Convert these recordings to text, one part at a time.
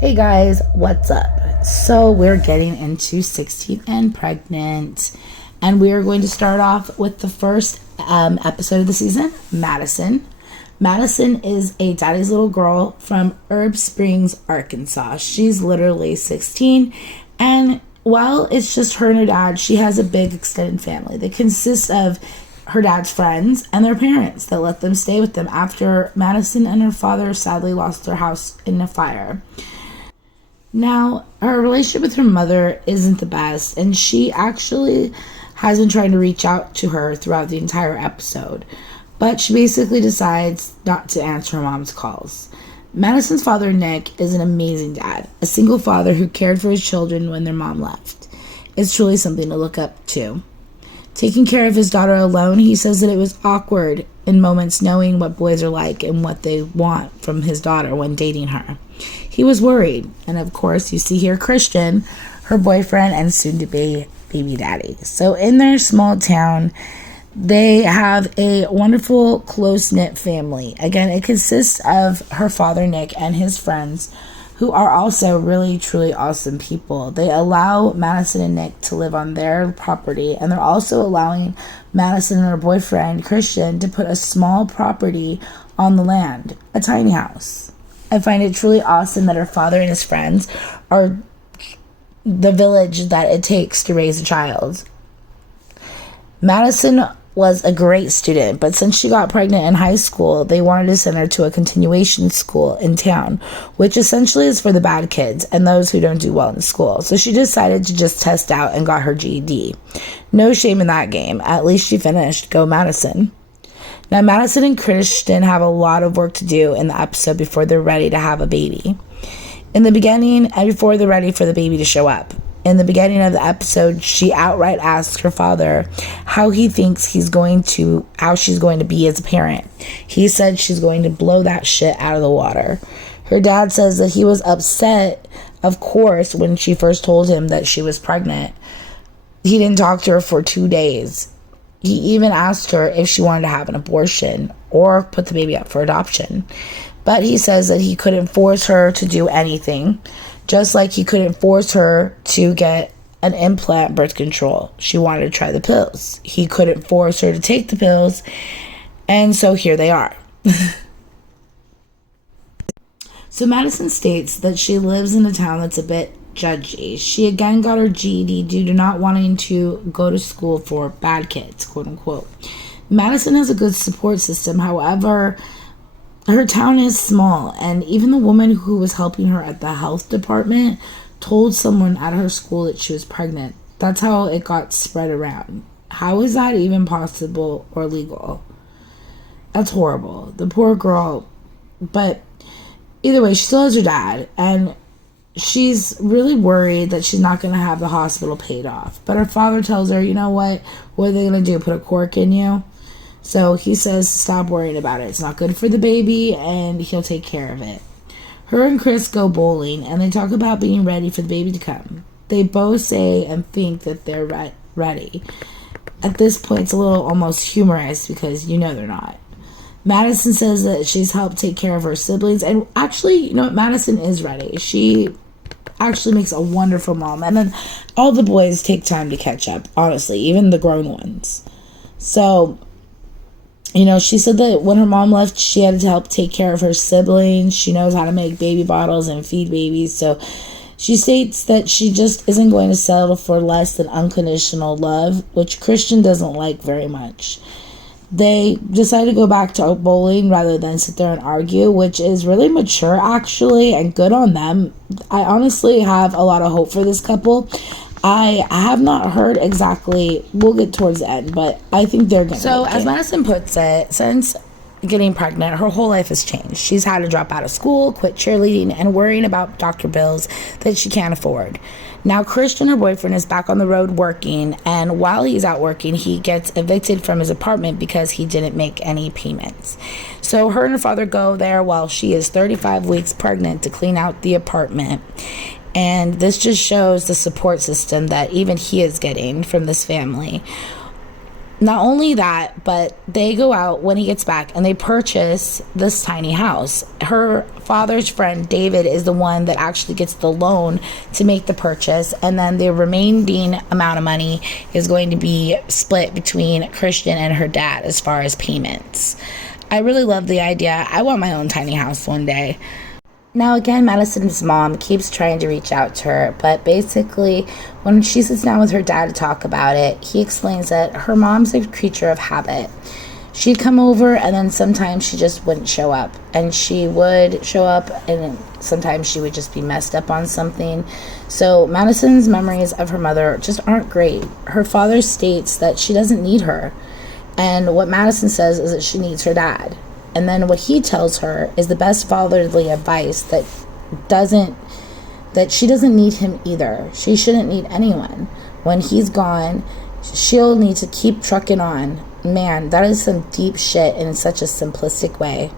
Hey guys, what's up? So we're getting into 16 and pregnant, and we are going to start off with the first episode of the season, Madison. Madison is a daddy's little girl from Herb Springs, Arkansas. She's literally 16, and while it's just her and her dad, she has a big extended family that consists of her dad's friends and their parents that let them stay with them after Madison and her father sadly lost their house in a fire. Now, her relationship with her mother isn't the best, and she actually has been trying to reach out to her throughout the entire episode, but she basically decides not to answer her mom's calls. Madison's father, Nick, is an amazing dad, a single father who cared for his children when their mom left. It's truly something to look up to. Taking care of his daughter alone, he says that it was awkward in moments knowing what boys are like and what they want from his daughter when dating her. He was worried, and of course, you see here Christian, her boyfriend and soon-to-be baby daddy. So in their small town, they have a wonderful, close-knit family. Again, it consists of her father, Nick, and his friends, who are also really, truly awesome people. They allow Madison and Nick to live on their property, and they're also allowing Madison and her boyfriend, Christian, to put a small property on the land, a tiny house. I find it truly awesome that her father and his friends are the village that it takes to raise a child. Madison was a great student, but since she got pregnant in high school, they wanted to send her to a continuation school in town, which essentially is for the bad kids and those who don't do well in school. So she decided to just test out and got her GED. No shame in that game. At least she finished. Go Madison. Now, Madison and Christian have a lot of work to do in the episode before they're ready to have a baby. In the beginning, and before they're ready for the baby to show up. In the beginning of the episode, she outright asks her father how he thinks how she's going to be as a parent. He said she's going to blow that shit out of the water. Her dad says that he was upset, of course, when she first told him that she was pregnant. He didn't talk to her for 2 days. He even asked her if she wanted to have an abortion or put the baby up for adoption. But he says that he couldn't force her to do anything, just like he couldn't force her to get an implant birth control. She wanted to try the pills. He couldn't force her to take the pills, and so here they are. So Madison states that she lives in a town that's a bit judgy. She again got her GED due to not wanting to go to school for bad kids, quote unquote. Madison has a good support system. However, her town is small, and even the woman who was helping her at the health department told someone at her school that she was pregnant. That's how it got spread around. How is that even possible or legal? That's horrible. The poor girl. But either way, she still has her dad, and she's really worried that she's not going to have the hospital paid off. But her father tells her, you know what are they going to do, put a cork in you? So he says, stop worrying about it. It's not good for the baby, and he'll take care of it. Her and Chris go bowling, and they talk about being ready for the baby to come. They both say and think that they're ready. At this point, it's a little almost humorous because they're not. Madison says that she's helped take care of her siblings, and actually, Madison is ready. She actually makes a wonderful mom, and then all the boys take time to catch up, honestly, even the grown ones. So, she said that when her mom left, she had to help take care of her siblings. She knows how to make baby bottles and feed babies, so she states that she just isn't going to settle for less than unconditional love, which Christian doesn't like very much. They decide to go back to bowling rather than sit there and argue, which is really mature, actually, and good on them. I honestly have a lot of hope for this couple. I have not heard exactly, we'll get towards the end, but I think they're going to So, as Madison puts it, since getting pregnant, her whole life has changed. She's had to drop out of school, quit cheerleading, and worrying about doctor bills that she can't afford. Now, Christian, her boyfriend, is back on the road working, and while he's out working, he gets evicted from his apartment because he didn't make any payments. So her and her father go there while she is 35 weeks pregnant to clean out the apartment. And this just shows the support system that even he is getting from this family. Not only that, but they go out when he gets back and they purchase this tiny house. Her father's friend, David, is the one that actually gets the loan to make the purchase. And then the remaining amount of money is going to be split between Christian and her dad as far as payments. I really love the idea. I want my own tiny house one day. Now again, Madison's mom keeps trying to reach out to her, but basically when she sits down with her dad to talk about it, he explains that her mom's a creature of habit. She'd come over and then sometimes she just wouldn't show up, and she would show up and sometimes she would just be messed up on something. So Madison's memories of her mother just aren't great. Her father states that she doesn't need her, and what Madison says is that she needs her dad. And then what he tells her is the best fatherly advice, that she doesn't need him either. She shouldn't need anyone. When he's gone, she'll need to keep trucking on. Man, that is some deep shit in such a simplistic way.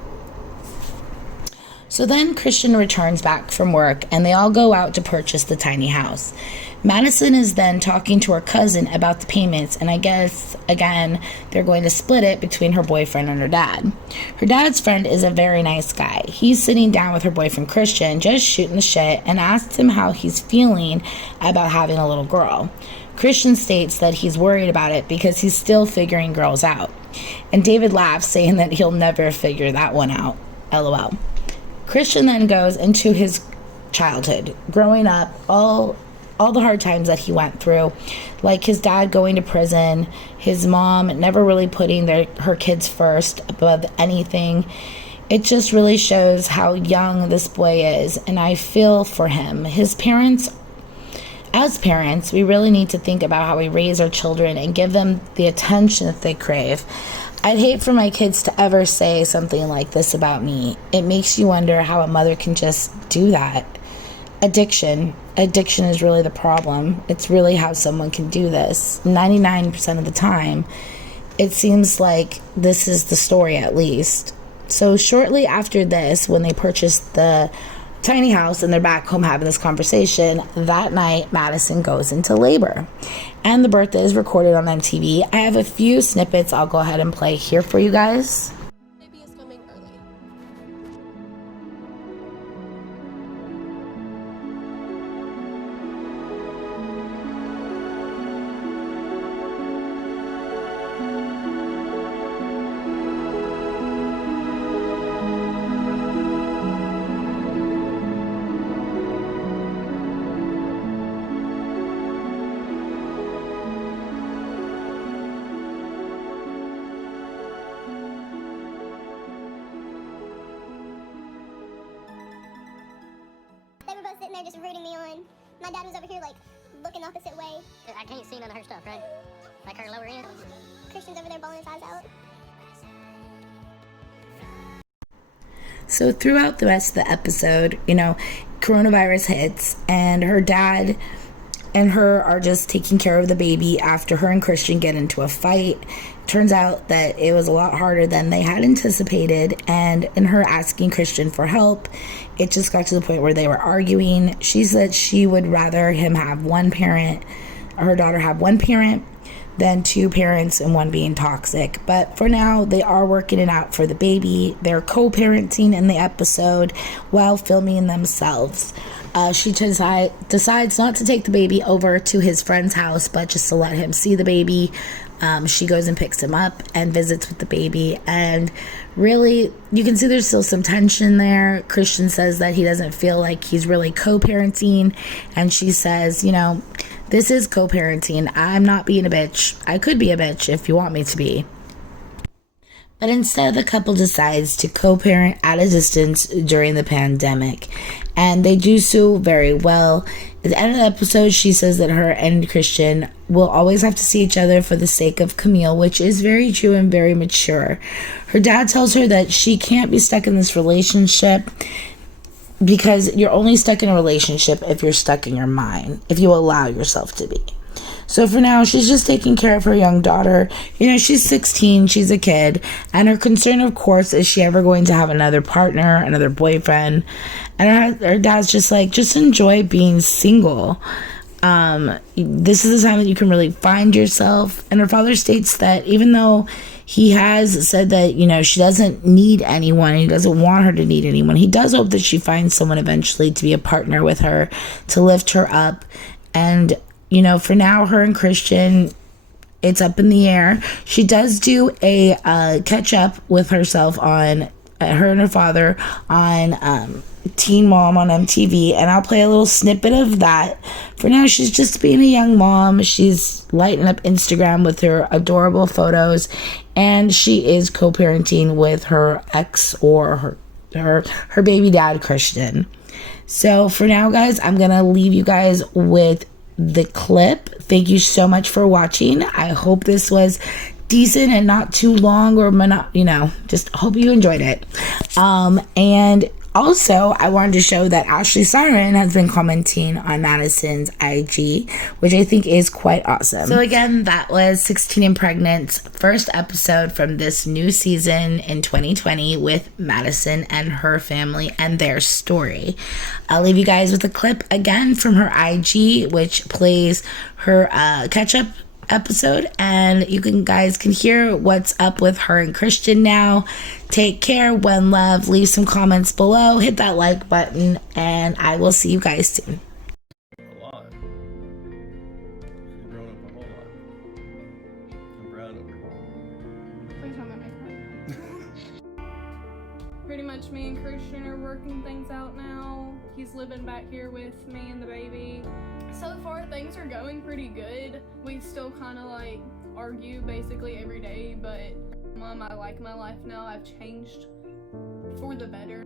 So then Christian returns back from work and they all go out to purchase the tiny house. Madison is then talking to her cousin about the payments, and I guess, again, they're going to split it between her boyfriend and her dad. Her dad's friend is a very nice guy. He's sitting down with her boyfriend Christian, just shooting the shit, and asks him how he's feeling about having a little girl. Christian states that he's worried about it because he's still figuring girls out. And David laughs, saying that he'll never figure that one out. LOL. Christian then goes into his childhood, growing up, all the hard times that he went through, like his dad going to prison, his mom never really putting her kids first above anything. It just really shows how young this boy is, and I feel for him. His parents, as parents, we really need to think about how we raise our children and give them the attention that they crave. I'd hate for my kids to ever say something like this about me. It makes you wonder how a mother can just do that. Addiction is really the problem. It's really how someone can do this. 99% of the time, it seems like this is the story, at least. So shortly after this, when they purchased the tiny house and they're back home having this conversation, that night Madison goes into labor and the birthday is recorded on MTV. I have a few snippets I'll go ahead and play here for you guys. Sitting there just rooting me on. My dad was over here like looking opposite way. I can't see none of her stuff, right? Like her lower end. Christian's over there bawling his eyes out. So throughout the rest of the episode, coronavirus hits and her dad and her are just taking care of the baby after her and Christian get into a fight. Turns out that it was a lot harder than they had anticipated, and in her asking Christian for help, it just got to the point where they were arguing. She said she would rather him have one parent, or her daughter have one parent, than two parents and one being toxic. But for now, they are working it out for the baby. They're co-parenting in the episode while filming themselves. She decides not to take the baby over to his friend's house, but just to let him see the baby. She goes and picks him up and visits with the baby, and really you can see there's still some tension there. Christian says that he doesn't feel like he's really co-parenting, and she says, this is co-parenting. I'm not being a bitch. I could be a bitch if you want me to be. But instead, the couple decides to co-parent at a distance during the pandemic, and they do so very well. At the end of the episode, she says that her and Christian will always have to see each other for the sake of Camille, which is very true and very mature. Her dad tells her that she can't be stuck in this relationship because you're only stuck in a relationship if you're stuck in your mind, if you allow yourself to be. So for now, she's just taking care of her young daughter. She's 16, she's a kid, and her concern, of course, is she ever going to have another partner, another boyfriend? And her dad's just like, just enjoy being single. This is the time that you can really find yourself. And her father states that even though he has said that, you know, she doesn't need anyone, he doesn't want her to need anyone, he does hope that she finds someone eventually to be a partner with her, to lift her up. And, you know, for now, her and Christian, it's up in the air. She does do a catch up with herself on her and her father on Teen Mom on MTV, and I'll play a little snippet of that. For now, she's just being a young mom. She's lighting up Instagram with her adorable photos, and she is co-parenting with her ex, or her baby dad, Christian. So for now, guys, I'm gonna leave you guys with the clip. Thank you so much for watching. I hope this was decent and not too long, or just hope you enjoyed it. And also, I wanted to show that Ashley Siren has been commenting on Madison's IG, which I think is quite awesome. So again, that was 16 and Pregnant's first episode from this new season in 2020 with Madison and her family and their story. I'll leave you guys with a clip again from her IG, which plays her catch-up episode, and you guys can hear what's up with her and Christian now. Take care, one love, leave some comments below, hit that like button, and I will see you guys soon. A lot. She's grown up a whole lot. I'm proud of her. Please don't make me cry. Pretty much me and Christian are working things out now. He's living back here with me and the baby. So far things are going pretty good. We still kind of like argue basically every day, but Mom, I like my life now. I've changed for the better.